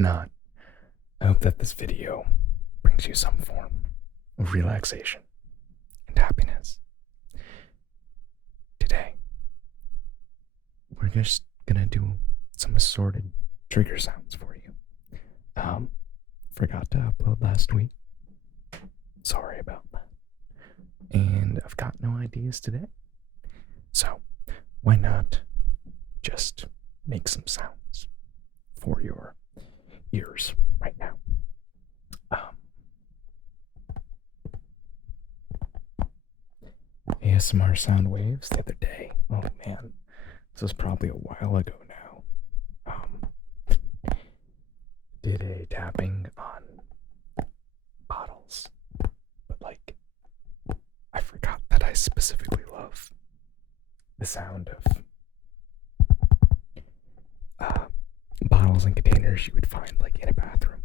not, I hope that this video brings you some form of relaxation and happiness. Today, we're just gonna do some assorted trigger sounds for you. Forgot to upload last week. Sorry about that. And I've got no ideas today. So, why not just make some sounds for your ears right now? ASMR sound waves the other day. Oh man, this was probably a while ago now. Did a tapping on bottles, but I forgot that I specifically love the sound of bottles and containers you would find in a bathroom.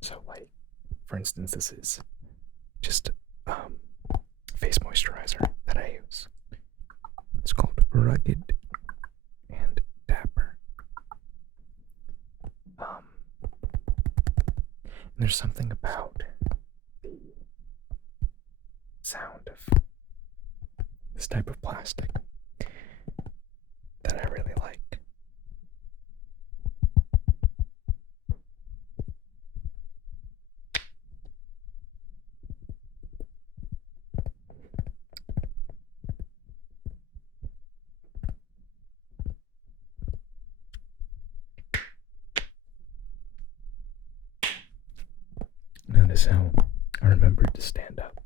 So for instance, this is just face moisturizer that I use. It's called Rugged and Dapper. And there's something about the sound of this type of plastic that I really like. Notice how I remembered to stand up.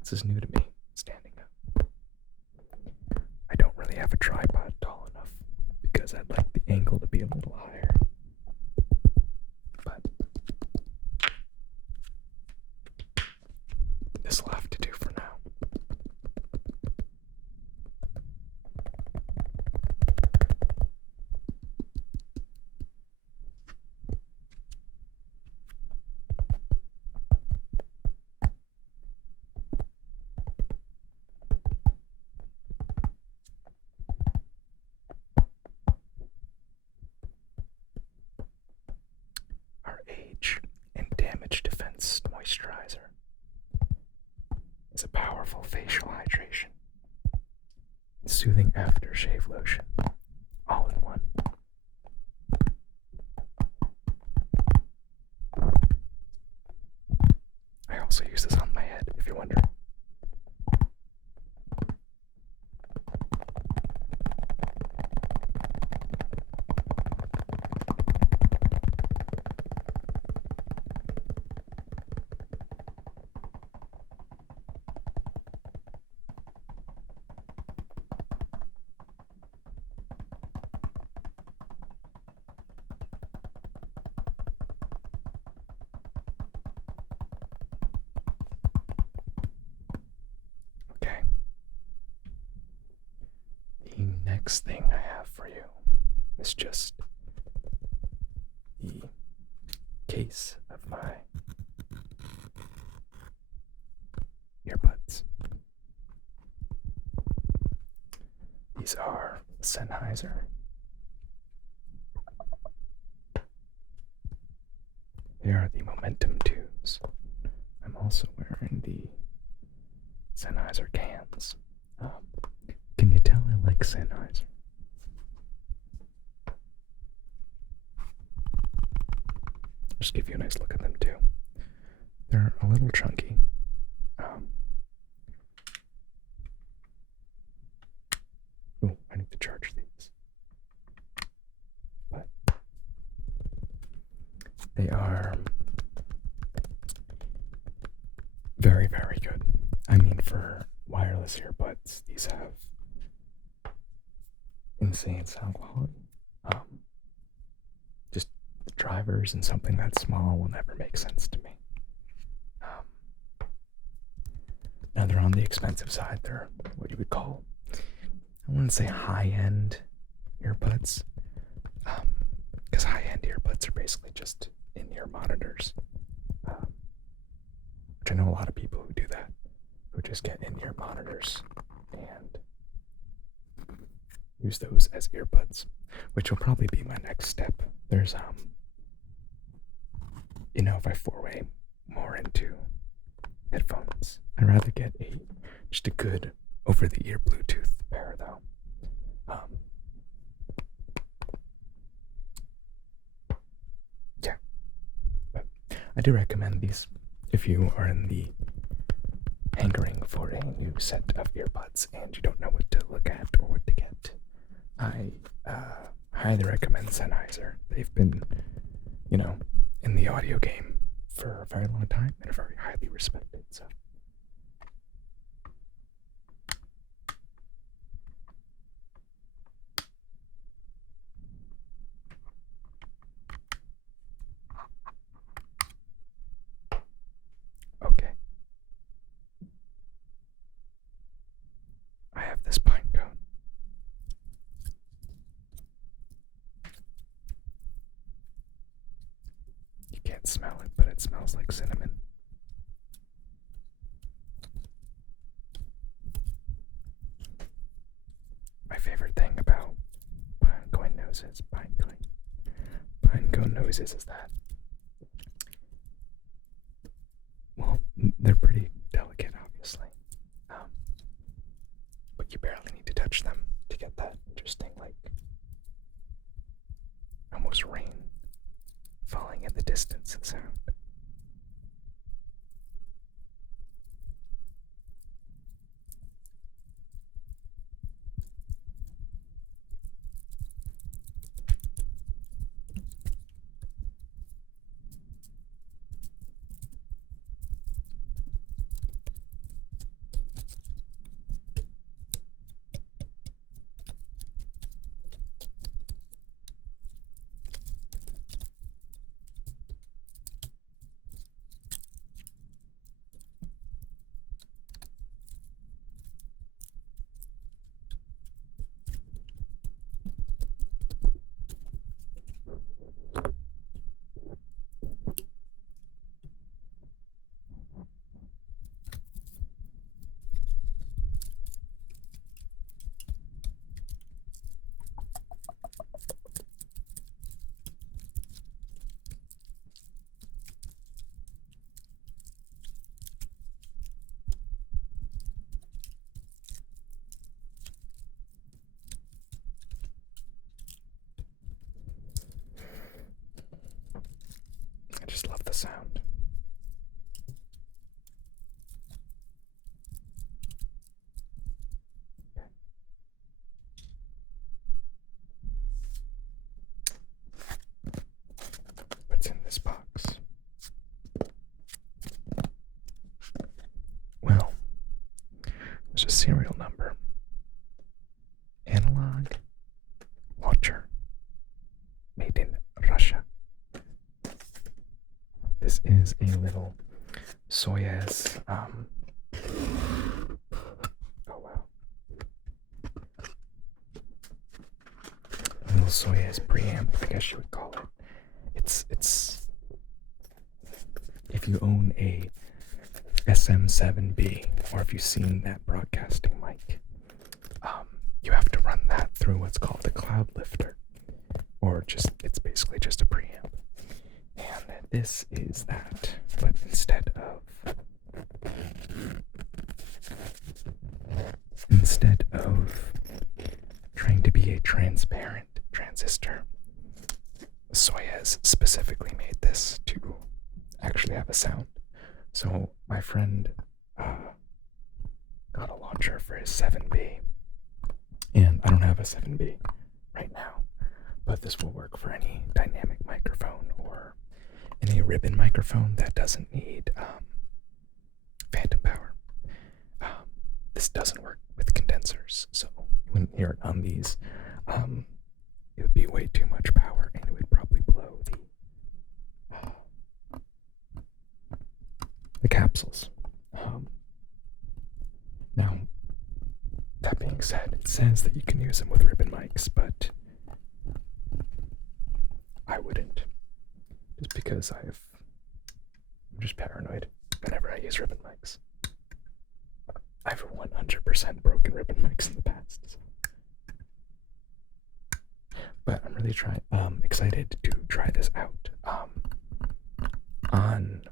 This is new to me, standing up. I don't really have a tripod tall enough because I'd like the angle to be a little higher. But this will have to do for now. Age and Damage Defense Moisturizer is a powerful facial hydration, soothing aftershave lotion, all in one. I also use this on my head, if you're wondering. The next thing I have for you is just the case of my earbuds. These are Sennheiser. They are the Momentum tubes. I'm also wearing the Sennheiser cans. Can you tell I like Sennheiser? Just give you a nice look at them too. They're a little chunky. Oh, I need to charge these. But they are very, very good. I mean, for wireless earbuds, these have insane sound quality. Just the drivers and something that small will never make sense to me. Now they're on the expensive side. They're what you would call, I wouldn't say high-end earbuds, because high-end earbuds are basically just in-ear monitors, which I know a lot of people who do that, who just get in-ear monitors and use those as earbuds, which will probably be my next step. There's if I foray more into headphones, I'd rather get just a good over-the-ear Bluetooth pair, though. Yeah, but I do recommend these if you are in the hankering for a new set of earbuds and you don't know what to look at or what to get. I highly recommend Sennheiser. They've been, in the audio game for a very long time and are very highly respected. So. Okay. I have this pine cone. You can't smell it, but it smells like cinnamon. My favorite thing about pinecone noses is that, well, they're pretty delicate, obviously, but you barely need to touch them to get that interesting, like, almost rain falling in the distance sound. I just love the sound. What's in this box? Well, there's a serial number. Analog launcher. Made in Russia. This is a little Soyuz, oh wow. A little Soyuz preamp, I guess you would call it. It's if you own a SM7B, or if you've seen that broadcasting mic, you have to run that through what's called a cloud lifter, or it's basically just a preamp. And this is that, but instead of trying to be a transparent transistor, Soyuz specifically made this to actually have a sound. So my friend got a launcher for his 7B, and I don't have a 7B right now, but this will work for any dynamic microphone or any ribbon microphone that doesn't need phantom power. This doesn't work with condensers, so you wouldn't hear it on these. It would be way too much power, and it would probably blow the capsules. Now, that being said, it says that you can use them with ribbon mics, but I wouldn't. Just because I'm just paranoid whenever I use ribbon mics. I've 100% broken ribbon mics in the past. So. But I'm really excited to try this out. on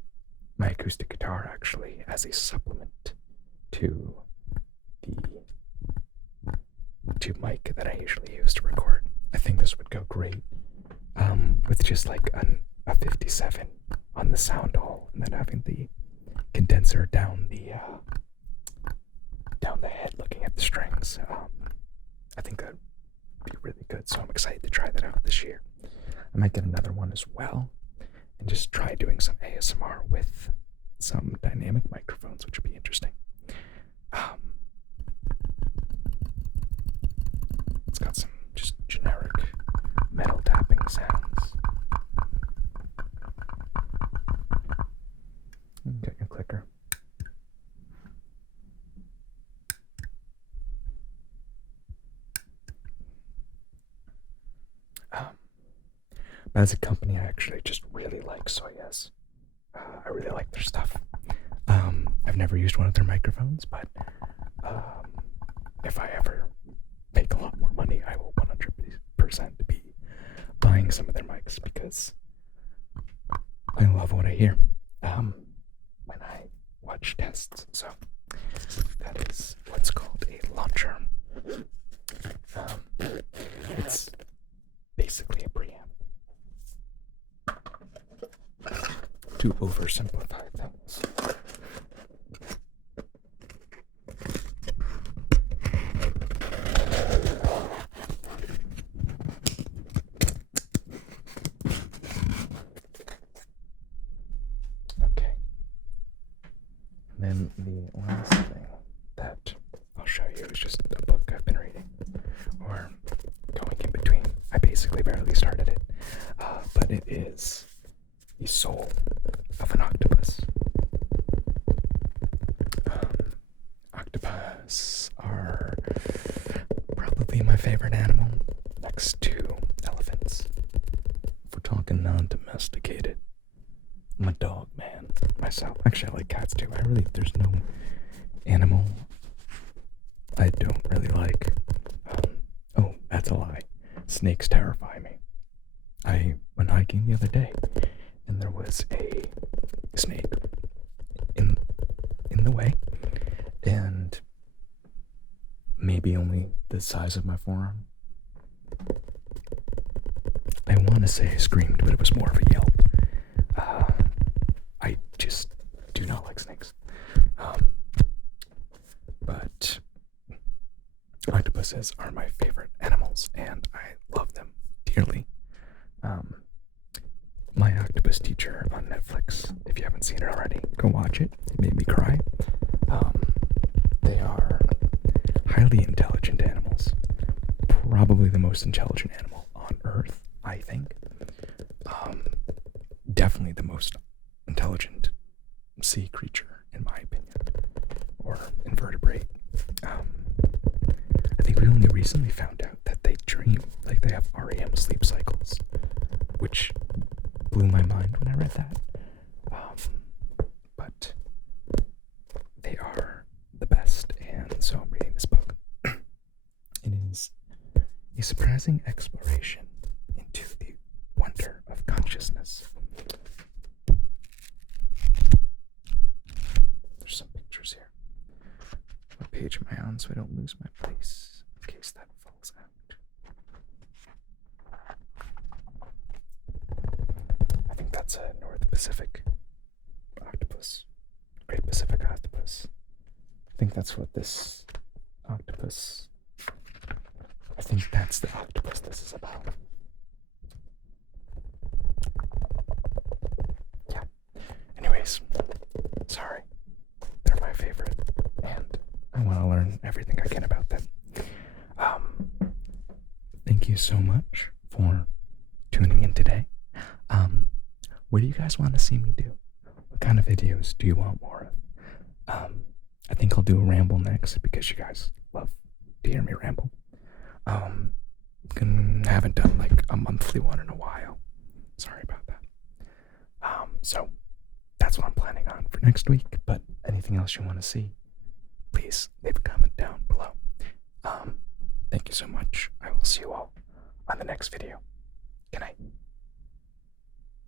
my acoustic guitar actually as a supplement to the tube mic that I usually use to record. I think this would go great with just like a 57 on the sound hole, and then having the condenser down the head looking at the strings. I think that would be really good, so I'm excited to try that out this year. I might get another one as well and just try doing some ASMR with some dynamic microphones, which would be interesting. It's got some just generic metal tapping sounds. Get your clicker. But as a company, I actually just really like Soyuz. I really like their stuff. I've never used one of their microphones, but if I ever make a lot more money, I will 100% be buying some of their mics because I love what I hear when I watch tests. So that is what's called a launcher. It's basically a preamp. To oversimplify things. Okay. And then the last thing that I'll show you is just a book I've been reading, or going in between. I basically barely started it, but it is The Soul of an Octopus. Octopuses are probably my favorite animal, next to elephants. If we're talking non-domesticated, I'm a dog man myself. Actually, I like cats too. There's no animal I don't really like. Oh, that's a lie. Snakes terrify me. I went hiking the other day, and there was a snake in the way, and maybe only the size of my forearm. I want to say I screamed, but it was more of a yelp. I just do not like snakes. But octopuses are my favorite animals, and I love them dearly. My Octopus Teacher on Netflix, if you haven't seen it already, go watch it. It made me cry. They are highly intelligent animals. Probably the most intelligent animal on Earth, I think. Definitely the most intelligent sea creature, in my opinion, or invertebrate. I think we only recently found out that they dream, like they have REM sleep cycles, which blew my mind when I read that. But they are the best, and so I'm reading this book. It is a surprising exploration into the wonder of consciousness. There's some pictures here. What page am I on so I don't lose my place in case that falls out? I think that's a North Pacific octopus. Great Pacific octopus. I think that's what this octopus... I think that's the octopus this is about. Yeah. Anyways, sorry. They're my favorite, and I want to learn everything I can about them. Thank you so much for tuning in today. What do you guys want to see me do? What kind of videos do you want more of? I think I'll do a ramble next because you guys love to hear me ramble. Haven't done like a monthly one in a while. Sorry about that. So that's what I'm planning on for next week. But anything else you want to see, please leave a comment down below. Thank you so much. I will see you all on the next video. Good night.